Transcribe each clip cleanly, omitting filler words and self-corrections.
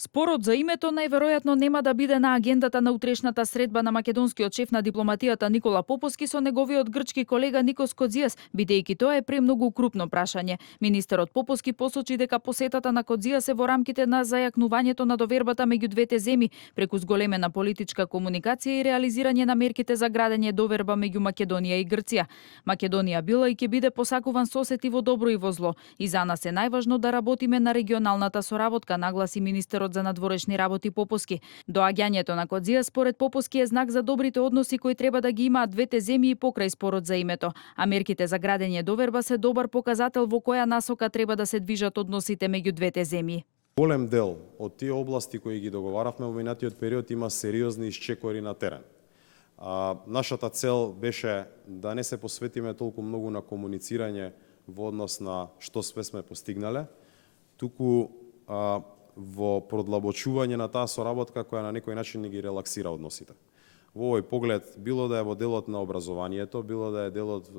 Спорот за името најверојатно нема да биде на агендата на утрешната средба на македонскиот шеф на дипломатијата Никола Попоски со неговиот грчки колега Никос Кодзијас, бидејќи тоа е премногу крупно прашање. Министерот Попоски посочи дека посетата на Кодзијас е во рамките на зајакнувањето на довербата меѓу двете земји преку зголемена политичка комуникација и реализирање на мерките за градење доверба меѓу Македонија и Грција. Македонија била и ќе биде посакуван сосед и во добро и во зло. И за нас е најважно да работиме на регионалната соработка, нагласи министерот за надворешни работи Попоски. Доаѓањето на Кодзијас според Попоски е знак за добрите односи кои треба да ги имаат двете земји и покрај спорот за името, а мерките за градење доверба се добар показател во која насока треба да се движат односите меѓу двете земји. Голем дел од тие области кои ги договаравме во минатиот период има сериозни исчекори на терен. Нашата цел беше да не се посветиме толку многу на комуницирање во однос на што све сме постигнале, туку во продлабочување на таа соработка која на некој начин не ги релаксира односите. Во овој поглед, било да е во делот на образованието, било да е делот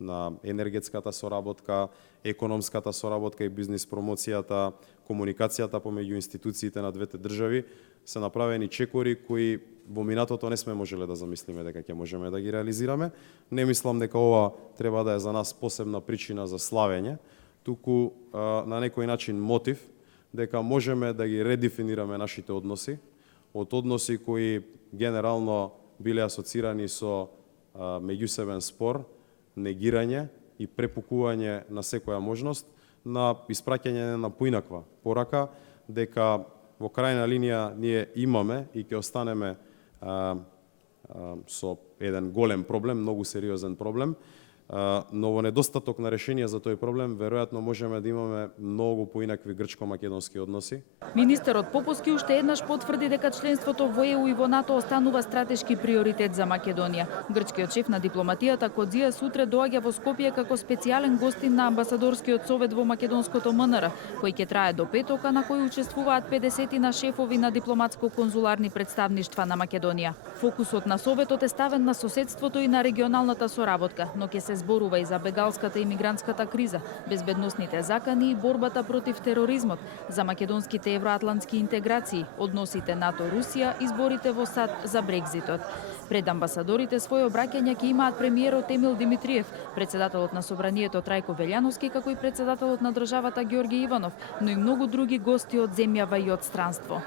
на енергетската соработка, економската соработка и бизнис промоцијата, комуникацијата помеѓу институциите на двете држави, се направени чекори кои во минатото не сме можеле да замислиме дека ќе можеме да ги реализираме. Не мислам дека ова треба да е за нас посебна причина за славење, туку на некој начин мотив дека можеме да ги редефинираме нашите односи, од односи кои генерално биле асоцирани со меѓусебен спор, негирање и препукување на секоја можност, на испраќање на поинаква порака, дека во крајна линија ние имаме и ќе останеме со еден голем проблем, многу сериозен проблем, но во недостаток на решение за тој проблем, веројатно можеме да имаме многу поинакви грчко-македонски односи. Министерот Попоски уште еднаш потврди дека членството во ЕУ и во НАТО останува стратешки приоритет за Македонија. Грчкиот шеф на дипломатијата Кодзијас утре доаѓа во Скопје како специјален гостин на амбасадорскиот совет во македонското МНР, кој ќе трае до петока, на кој учествуваат 50 на шефови на дипломатско-конзуларни представништва на Македонија. Фокусот на советот е ставен на соседството и на регионалната соработка, но ќе се зборува и за бегалската и мигрантската криза, безбедносните закани и борбата против тероризмот, за македонските евроатлантски интеграции, односите НАТО-Русија и зборите во САД за Брекзитот. Пред амбасадорите своје обраќање ќе имаат премиерот Емил Димитриев, председателот на Собранието Трајко Велјановски, како и председателот на државата Ѓорги Иванов, но и многу други гости од земјава и од странство.